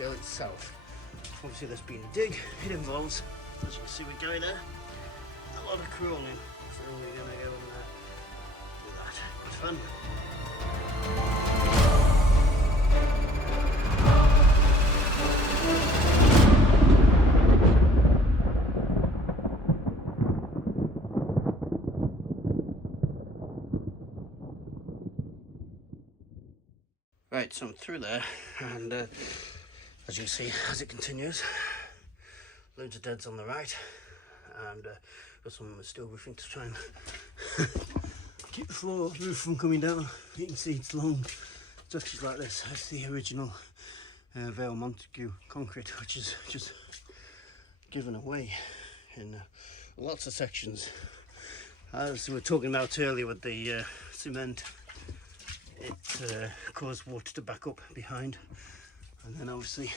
shell itself. Obviously there's been a dig. It involves, as you can see we're going there, a lot of crawling. So we're going to go and do that. It's fun. Right, so I'm through there, and as you can see, as it continues, loads of deads on the right, and got some steel roofing to try and keep the floor roof from coming down. You can see it's long, just like this. That's the original Vale Montague concrete, which is just given away in lots of sections. As we were talking about earlier with the cement, it caused water to back up behind, and then obviously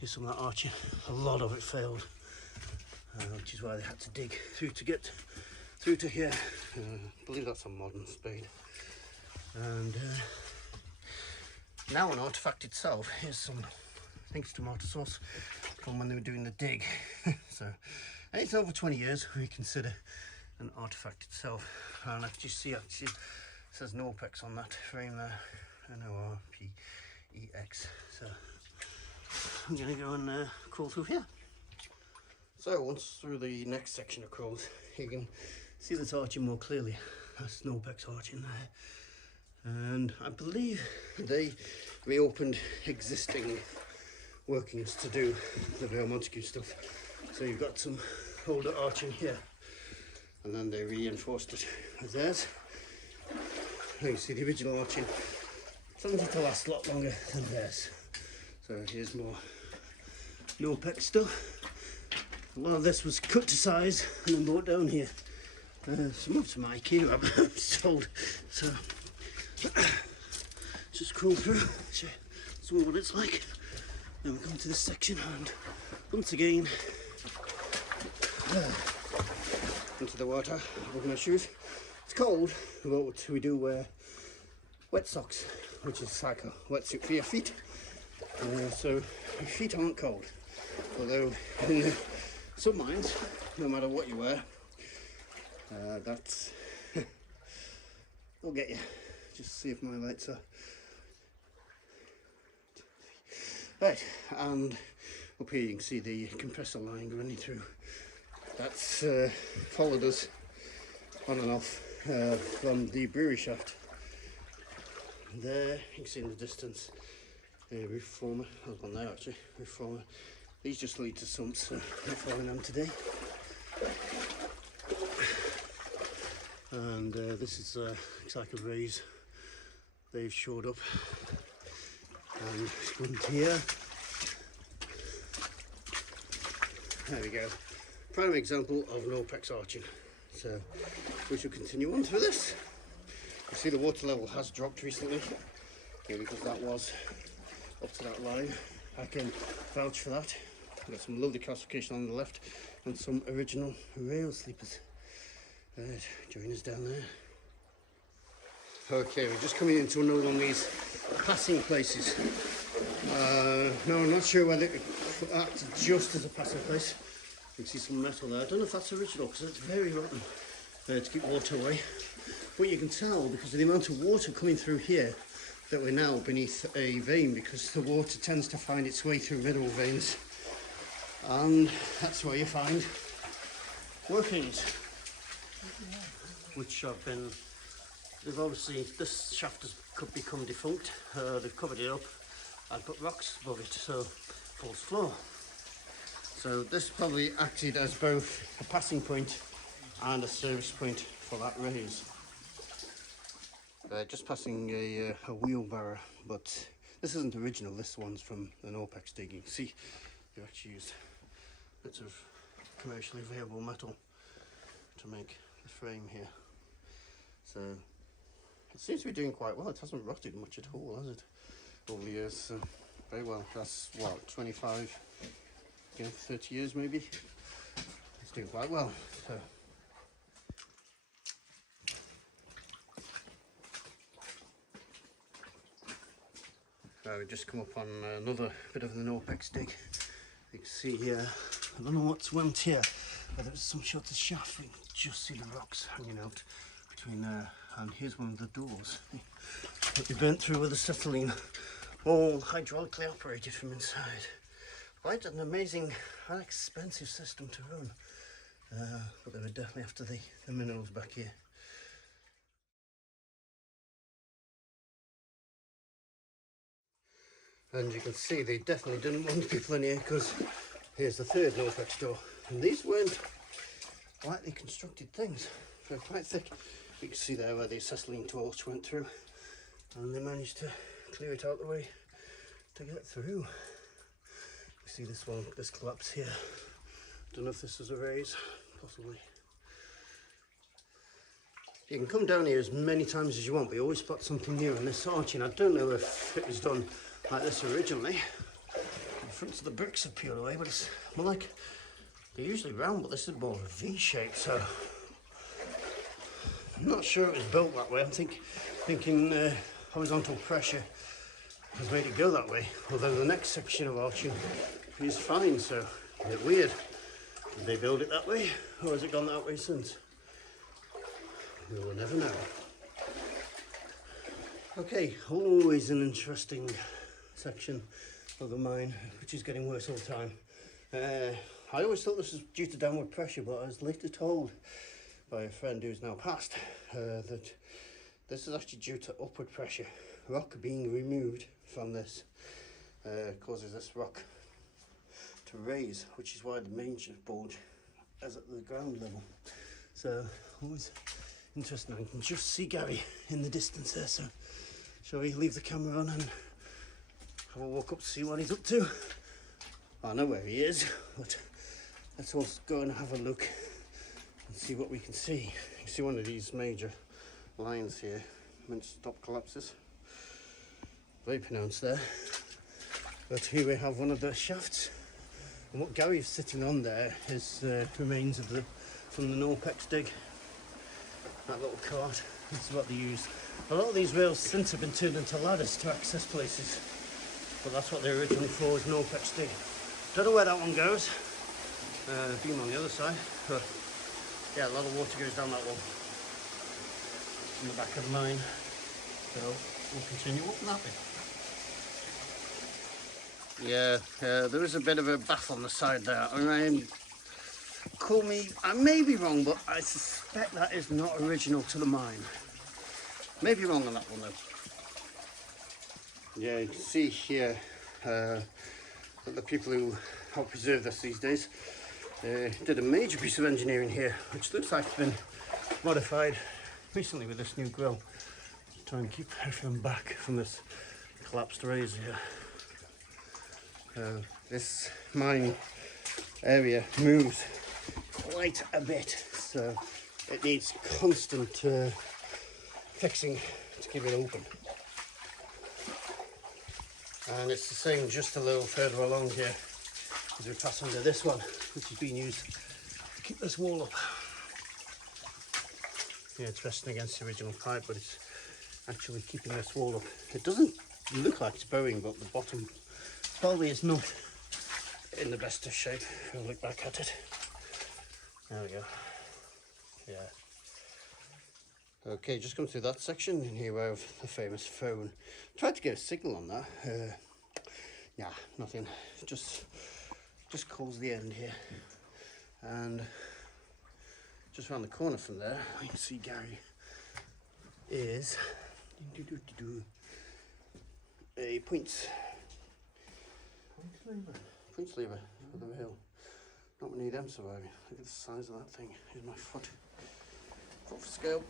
here's some of that arching. A lot of it failed, which is why they had to dig through to get through to here. I believe that's a modern spade. And now an artifact itself. Here's some, I think it's tomato sauce from when they were doing the dig. So anything over 20 years we consider an artifact itself. And I just see actually it says Norpex on that frame there, Norpex. So I'm going to go and crawl through here. So once through the next section of crawls, you can see this arching more clearly. That's Norpex arching there. And I believe they reopened existing workings to do the Vale Montague stuff. So you've got some older arching here, and then they reinforced it with theirs. You see the original arching something to last a lot longer than theirs. So here's more Norpex stuff. A lot of this was cut to size and then brought down here. Some of some IKEA I've sold. So just crawl through, show some of what it's like. Then we come to this section, and once again into the water with my shoes. It's cold, but we do wear wet socks, which is like a wetsuit for your feet. So your feet aren't cold. Although in some mines, no matter what you wear, that's will get you. Just see if my lights are right. And up here you can see the compressor line running through. That's followed us on and off from the brewery shaft. There you can see in the distance roof former. There's one there actually, roof former. These just lead to sumps, so I'm following them today. And this is it's like a raise. They've shored up and sprung here. There we go. Prime example of Norpex arching. So we shall continue on through this. You see the water level has dropped recently, because that was up to that line. I can vouch for that. I've got some lovely calcification on the left and some original rail sleepers. Right, join us down there. Okay, we're just coming into another one of these passing places. Now I'm not sure whether that's just as a passing place. You can see some metal there. I don't know if that's original because it's very rotten to keep water away. But you can tell because of the amount of water coming through here that we're now beneath a vein, because the water tends to find its way through mineral veins, and that's where you find workings, which have been, they've obviously, this shaft has could become defunct. They've covered it up and put rocks above it, so false floor. So this probably acted as both a passing point and a service point for that raise. Just passing a wheelbarrow, but this isn't original. This one's from an Norpex digging. See, they've actually used bits of commercially available metal to make the frame here. So it seems to be doing quite well. It hasn't rotted much at all, has it, over the years? So very well. That's what, 25, 30 years maybe. It's doing quite well. So. We've just come up on another bit of the Norpex dig. You can see here, I don't know what's went here, but there's some short of shaft. You can just see the rocks hanging out between there, and here's one of the doors that we burnt through with acetylene, all hydraulically operated from inside. Quite an amazing and expensive system to run, but they were definitely after the minerals back here. And you can see they definitely didn't want people in here, because here's the third Norpex door, and these weren't lightly constructed things. They're quite thick. You can see there where the acetylene torch went through, and they managed to clear it out the way to get through. You see this one, this collapse here. Don't know if this was a raise, possibly. You can come down here as many times as you want, but you always spot something new. And this arching, I don't know if it was done like this originally. The fronts of the bricks are peeled away, but it's more like, they're usually round, but this is more of a V shape, so I'm not sure it was built that way. I'm thinking horizontal pressure has made it go that way, although the next section of arching is fine, so a bit weird. Did they build it that way, or has it gone that way since? We will never know. Okay, always an interesting section of the mine, which is getting worse all the time. I always thought this was due to downward pressure, but I was later told by a friend who's now passed that this is actually due to upward pressure. Rock being removed from this causes this rock to raise, which is why the major bulge is at the ground level. So always interesting. I can just see Gary in the distance there, so shall we leave the camera on and have a walk up to see what he's up to? I know where he is, but let's also go and have a look and see what we can see. You can see one of these major lines here meant to stop collapses. Very pronounced there. But here we have one of the shafts, and what Gary is sitting on there is remains of from the Norpex dig. That little cart, this is what they used. A lot of these rails since have been turned into ladders to access places, but that's what they're originally for, was Norpex dig. Don't know where that one goes. Beam on the other side, but yeah, a lot of water goes down that one in the back of the mine. So we'll continue up that bit. Yeah, there is a bit of a bath on the side there. I mean, call me, I may be wrong, but I suspect that is not original to the mine. Maybe wrong on that one though. Yeah, you can see here that the people who help preserve this these days did a major piece of engineering here, which looks like it's been modified recently with this new grill to try and keep everything back from this collapsed raise here. This mine area moves quite a bit, so it needs constant fixing to keep it open. And it's the same just a little further along here as we pass under this one, which is being used to keep this wall up. Yeah, it's resting against the original pipe, but it's actually keeping this wall up. It doesn't look like it's bowing, but the bottom probably is not in the best of shape if we look back at it. There we go. Yeah. Okay, just come through that section, and here we have the famous phone. Tried to get a signal on that. Yeah, nothing. Just calls the end here. And just around the corner from there, you can see Gary is a points lever for the hill. Not many of them surviving. Look at the size of that thing. Here's my foot. Foot for scale.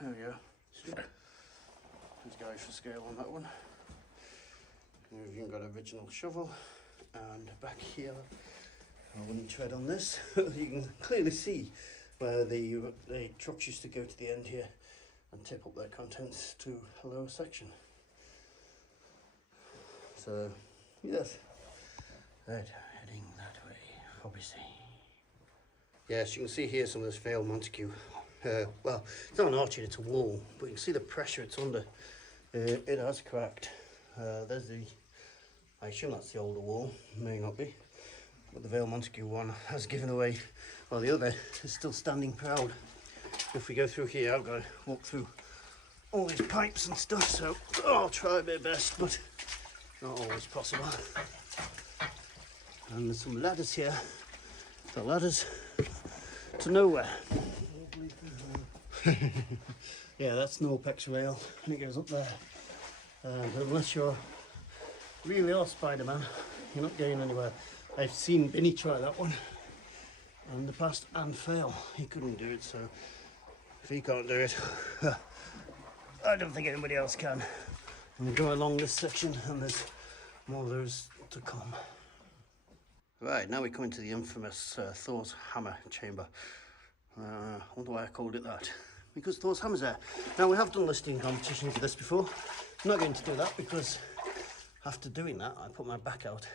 There we go. There's Gary for scale on that one. And we've even got an original shovel. And back here, I wouldn't tread on this. You can clearly see where the trucks used to go to the end here and tip up their contents to a lower section. So, yes. Right, heading that way, obviously. Yes, you can see here some of this failed Montague. Well, it's not an arching, it's a wall, but you can see the pressure it's under. It has cracked, There's the, I assume that's the older wall, may not be, but the Vale Montague one has given away, while the other is still standing proud. If we go through here, I've got to walk through all these pipes and stuff, so I'll try my best, but not always possible. And there's some ladders here, the ladders to nowhere. Yeah, that's no Pex rail, and it goes up there. Unless you're really are Spider-Man, you're not going anywhere. I've seen Vinny try that one in the past and fail. He couldn't do it, so if he can't do it, I don't think anybody else can. And we go along this section, and there's more of those to come. Right, now we come into the infamous Thor's hammer chamber. I wonder why I called it that. Because Thor's hammer's there. Now, we have done listing competitions for this before. I'm not going to do that because after doing that, I put my back out,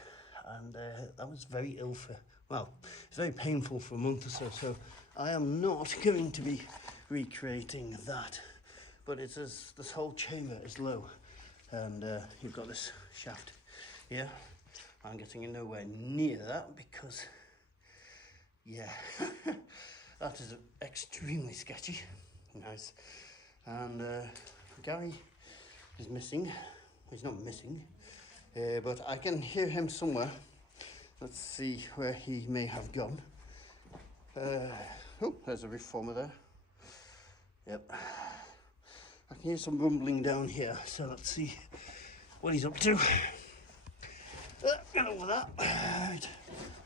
and that was very ill for, well, it's very painful for a month or so. So I am not going to be recreating that. But it's as this whole chamber is low, and you've got this shaft here. I'm getting nowhere near that because, yeah, that is extremely sketchy. Nice. And Gary is missing. He's not missing, but I can hear him somewhere. Let's see where he may have gone. Oh, there's a reformer there. Yep. I can hear some rumbling down here, so let's see what he's up to. Get over that. Right.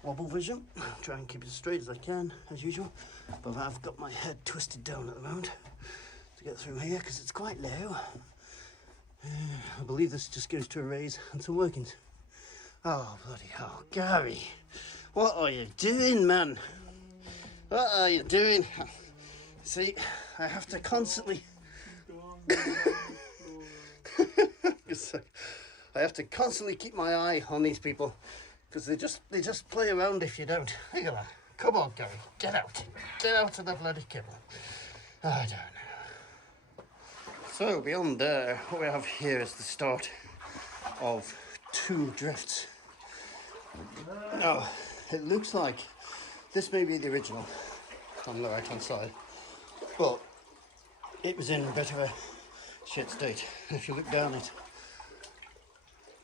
Wobble vision. Try and keep it as straight as I can, as usual. But I've got my head twisted down at the moment to get through here because it's quite low. I believe this just goes to a raise and some workings. Oh, bloody hell. Gary, what are you doing, man? What are you doing? See, I have to constantly... I have to constantly keep my eye on these people because they just play around if you don't. Look at that. Come on, Gary, get out of the bloody kibble. I don't know. So beyond there, what we have here is the start of 2 drifts. Now, it looks like this may be the original on the right hand side, but it was in a bit of a shit state. If you look down it,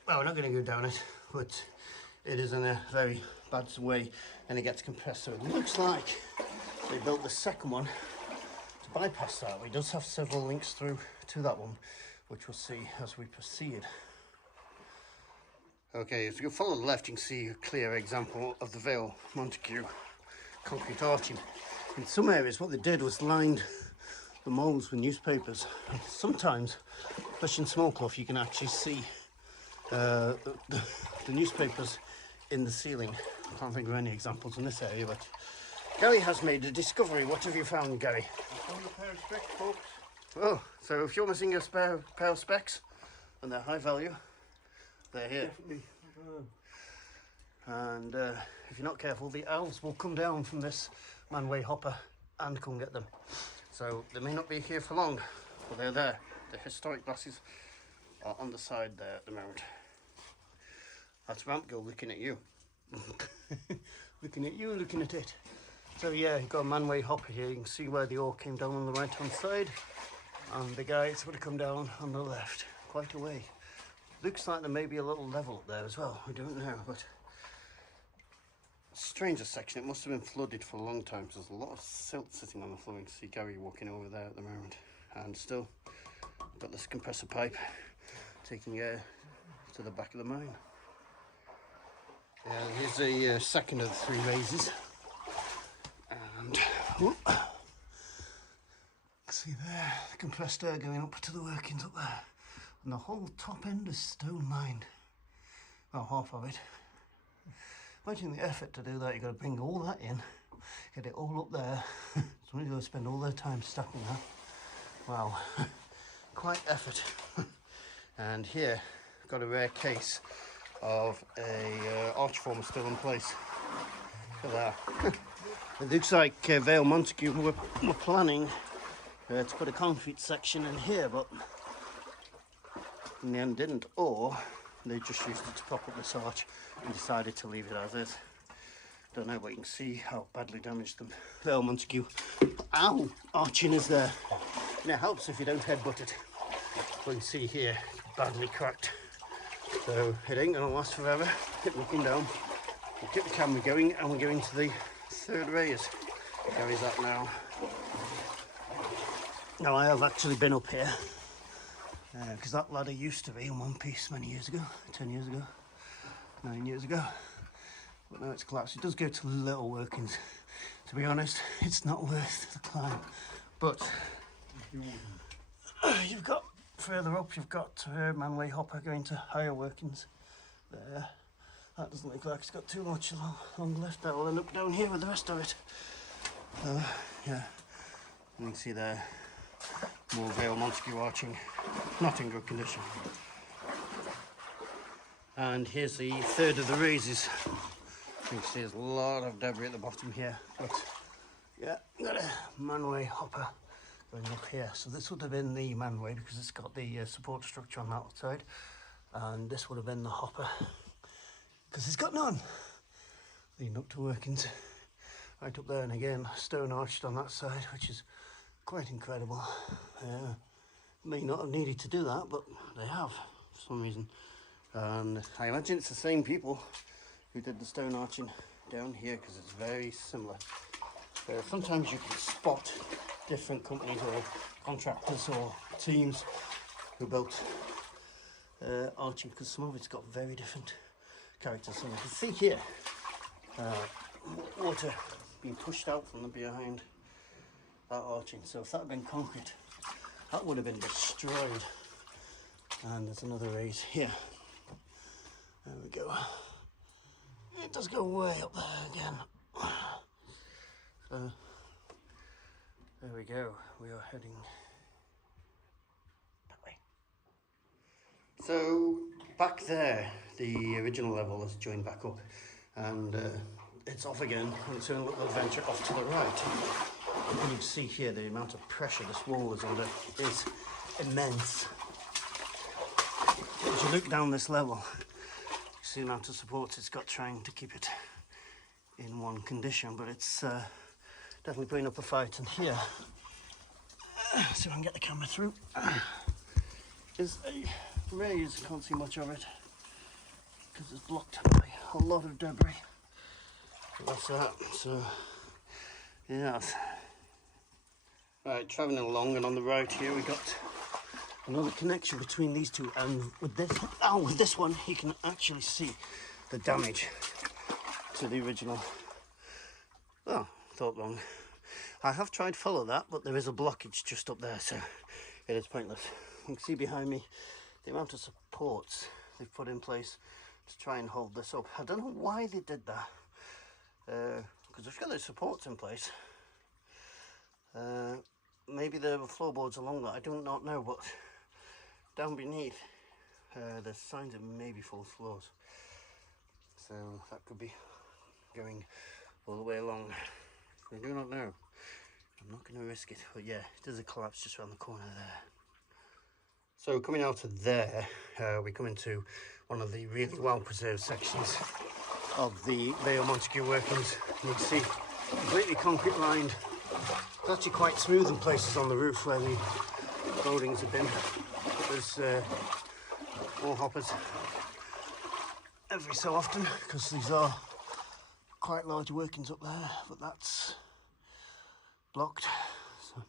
well, we're not going to go down it, but it is in a very bad way, and it gets compressed. So it looks like they built the second one to bypass that. It does have several links through to that one, which we'll see as we proceed. Okay, if you follow the left, you can see a clear example of the Vale Montague concrete arching. In some areas, what they did was lined the moulds with newspapers. Sometimes, especially in small cloth, you can actually see the newspapers in the ceiling. I can't think of any examples in this area, but Gary has made a discovery. What have you found, Gary? I found a pair of specs, folks. Oh, so if you're missing a spare pair of specs and they're high value, they're here. Definitely. And if you're not careful, the elves will come down from this manway hopper and come get them. So they may not be here for long, but they're there. The historic glasses are on the side there at the moment. That's Rampgill looking at you. Looking at you, looking at it. So yeah, you've got a manway hopper here. You can see where the ore came down on the right hand side, and the guys would have come down on the left, quite a way. Looks like there may be a little level up there as well. We don't know, but stranger section. It must have been flooded for a long time, because there's a lot of silt sitting on the floor. You can see Gary walking over there at the moment, and still got this compressor pipe taking air to the back of the mine. Here's the second of the 3 raises, and see there, the compressed air going up to the workings up there, and the whole top end is stone lined. Well, half of it. Imagine the effort to do that. You've got to bring all that in, get it all up there. Somebody's got to spend all their time stacking that. Wow, quite effort. And here, I've got a rare case of a arch former still in place. Look at that. It looks like Vale Montague were planning to put a concrete section in here, but in the end didn't, or they just used it to prop up this arch and decided to leave it as is. Don't know, but you can see how badly damaged the Vale Montague arching is there. And it helps if you don't headbutt it. But you can see here, it's badly cracked. So it ain't gonna last forever. Keep looking down. We'll keep the camera going, and we're going to the third raise. There is that now. Now I have actually been up here because that ladder used to be in one piece many years ago, 10 years ago, 9 years ago. But now it's collapsed. It does go to little workings. To be honest, it's not worth the climb. But you've got further up, you've got manway hopper going to higher workings there. That doesn't look like it's got too much long left. That will end up down here with the rest of it. Yeah, you can see there more Vale Montague arching, not in good condition. And here's the third of the raises. You can see there's a lot of debris at the bottom here, but yeah, got a manway hopper going up here. So this would have been the manway because it's got the support structure on that side, and this would have been the hopper because it's got none leading up to workings right up there. And again, stone arched on that side, which is quite incredible. May not have needed to do that, but they have for some reason. And I imagine it's the same people who did the stone arching down here because it's very similar. Sometimes you can spot different companies or contractors or teams who built arching because some of it's got very different characters. So you can see here water being pushed out from the behind that arching. So if that had been concrete, that would have been destroyed. And there's another raise here. There we go. It does go way up there again. So there we go. We are heading that way. So back there, the original level has joined back up, and it's off again. And it's a little adventure off to the right. And you can see here the amount of pressure this wall is under is immense. As you look down this level, you see the amount of supports it's got trying to keep it in one condition, but it's definitely putting up a fight. And here, see if I can get the camera through, is a raise. Can't see much of it because it's blocked by a lot of debris. But that's that. So yeah. Right, travelling along, and on the right here we got another connection between these two, and with this one you can actually see the damage to the original. Oh, thought wrong. I have tried to follow that, but there is a blockage just up there, so it is pointless. You can see behind me the amount of supports they've put in place to try and hold this up. I don't know why they did that, because they've got those supports in place. Maybe there were floorboards along that, I do not know, but down beneath there's signs of maybe false floors, so that could be going all the way along. I do not know. I'm not going to risk it, but yeah, there's a collapse just around the corner there. So coming out of there, we come into one of the really well preserved sections of the Vale Montague workings. You can see completely concrete lined. It's actually quite smooth in places on the roof where the buildings have been. There's more hoppers every so often because these are quite large workings up there, but that's blocked. So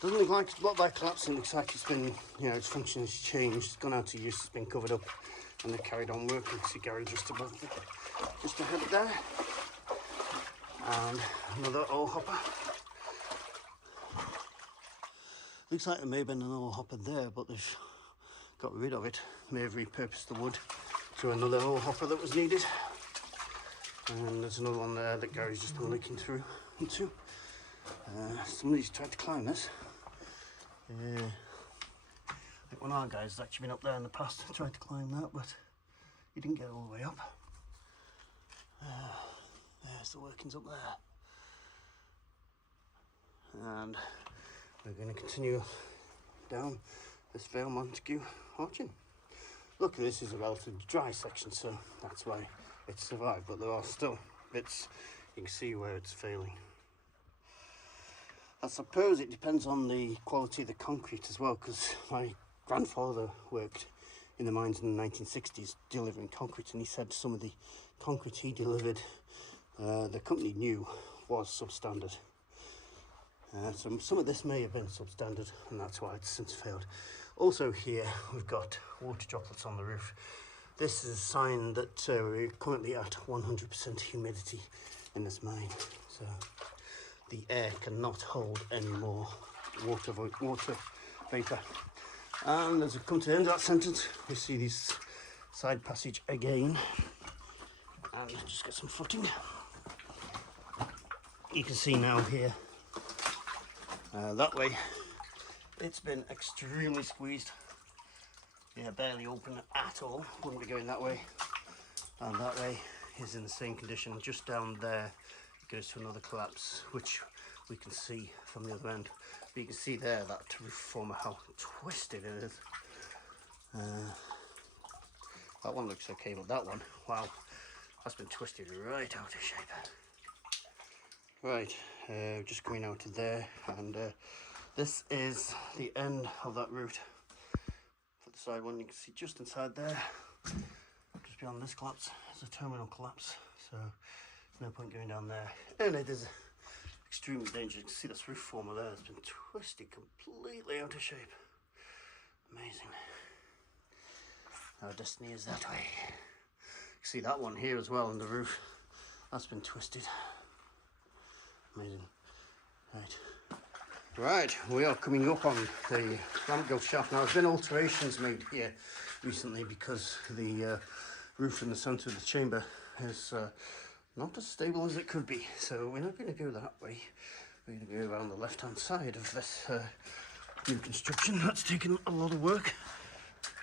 doesn't look like it's blocked by collapsing. It looks like it's been, you know, its function has changed. It's gone out of use. It's been covered up, and they've carried on working. See Gary just above, just ahead of there, and another old hopper. Looks like there may have been an old hopper there, but they've got rid of it. May have repurposed the wood to another old hopper that was needed. And there's another one there that Gary's just been looking through into. Somebody's tried to climb this. I think one of our guys has actually been up there in the past and tried to climb that, but he didn't get all the way up. There's the workings up there. And we're going to continue down this Vale Montague arching. Luckily this is a relatively dry section, so that's why it's survived, but there are still bits you can see where it's failing. I suppose it depends on the quality of the concrete as well, because my grandfather worked in the mines in the 1960s delivering concrete, and he said some of the concrete he delivered, the company knew was substandard. So some of this may have been substandard, and that's why it's since failed. Also here we've got water droplets on the roof. This is a sign that we're currently at 100% humidity in this mine, so the air cannot hold any more water vapor. And as we come to the end of that sentence, we see this side passage again, and just get some footing. You can see now here, that way it's been extremely squeezed. Yeah, barely open at all, wouldn't be going that way. And that way is in the same condition. Just down there it goes to another collapse, which we can see from the other end. But you can see there that roof former, how twisted it is. That one looks okay, but that one, wow, that's been twisted right out of shape. Right, just going out to there, and this is the end of that route. For the side one, you can see just inside there, just beyond this collapse, is a terminal collapse, so there's no point going down there. And it is extremely dangerous. You can see this roof former there has been twisted completely out of shape. Amazing. Our destiny is that way. You can see that one here as well on the roof. That's been twisted. Amazing. Right, we are coming up on the Rampgill Shaft. Now, there's been alterations made here recently because the roof in the centre of the chamber is not as stable as it could be. So we're not going to go that way. We're going to go around the left-hand side of this new construction. That's taken a lot of work,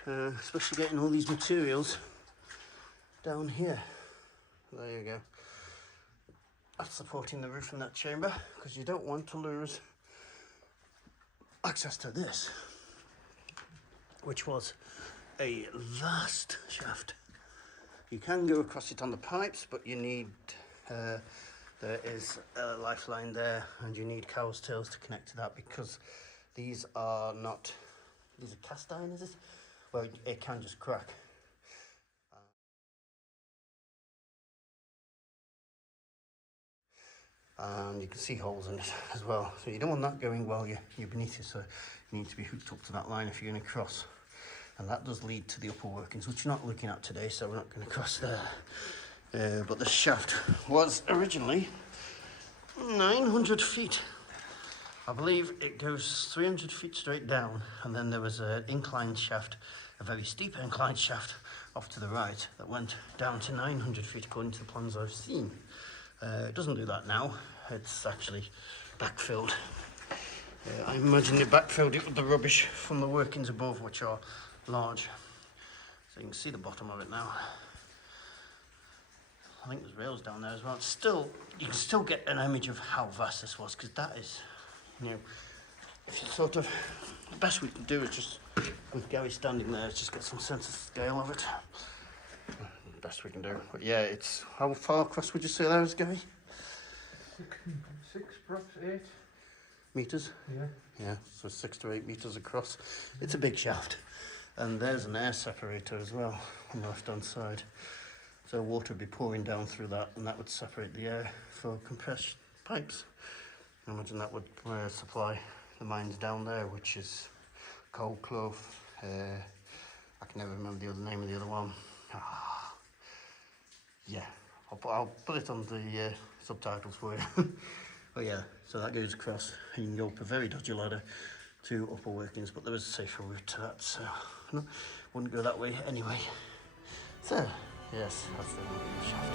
especially getting all these materials down here. There you go. That's supporting the roof in that chamber, because you don't want to lose access to this, which was a vast shaft. You can go across it on the pipes, but you need, there is a lifeline there, and you need cow's tails to connect to that, because these are not, these are cast iron, is it? Well, it can just crack. And you can see holes in it as well, so you don't want that going while you're beneath you, so you need to be hooked up to that line if you're going to cross. And that does lead to the upper workings, which we're not looking at today, so we're not going to cross there. But the shaft was originally 900 feet. I believe it goes 300 feet straight down, and then there was an inclined shaft, a very steep inclined shaft off to the right that went down to 900 feet according to the plans I've seen. It doesn't do that now, it's actually backfilled. I imagine they backfilled it with the rubbish from the workings above, which are large. So you can see the bottom of it now. I think there's rails down there as well. It's still, you can still get an image of how vast this was, because that is, you know, if you sort of, the best we can do is just, with Gary standing there, is just get some sense of scale of it. Best we can do. But yeah, it's, how far across would you say there is, Gary? 6, perhaps 8 meters. Yeah, so 6 to 8 meters across. It's a big shaft, and there's an air separator as well on the left hand side, so water would be pouring down through that, and that would separate the air for compression pipes. I imagine that would supply the mines down there, which is Coal Clough. I can never remember the other name of the other one. Yeah, I'll put it on the subtitles for you. But yeah, so that goes across, and you can go up a very dodgy ladder to upper workings, but there is a safer route to that, so no, wouldn't go that way anyway. So yes, that's the shaft.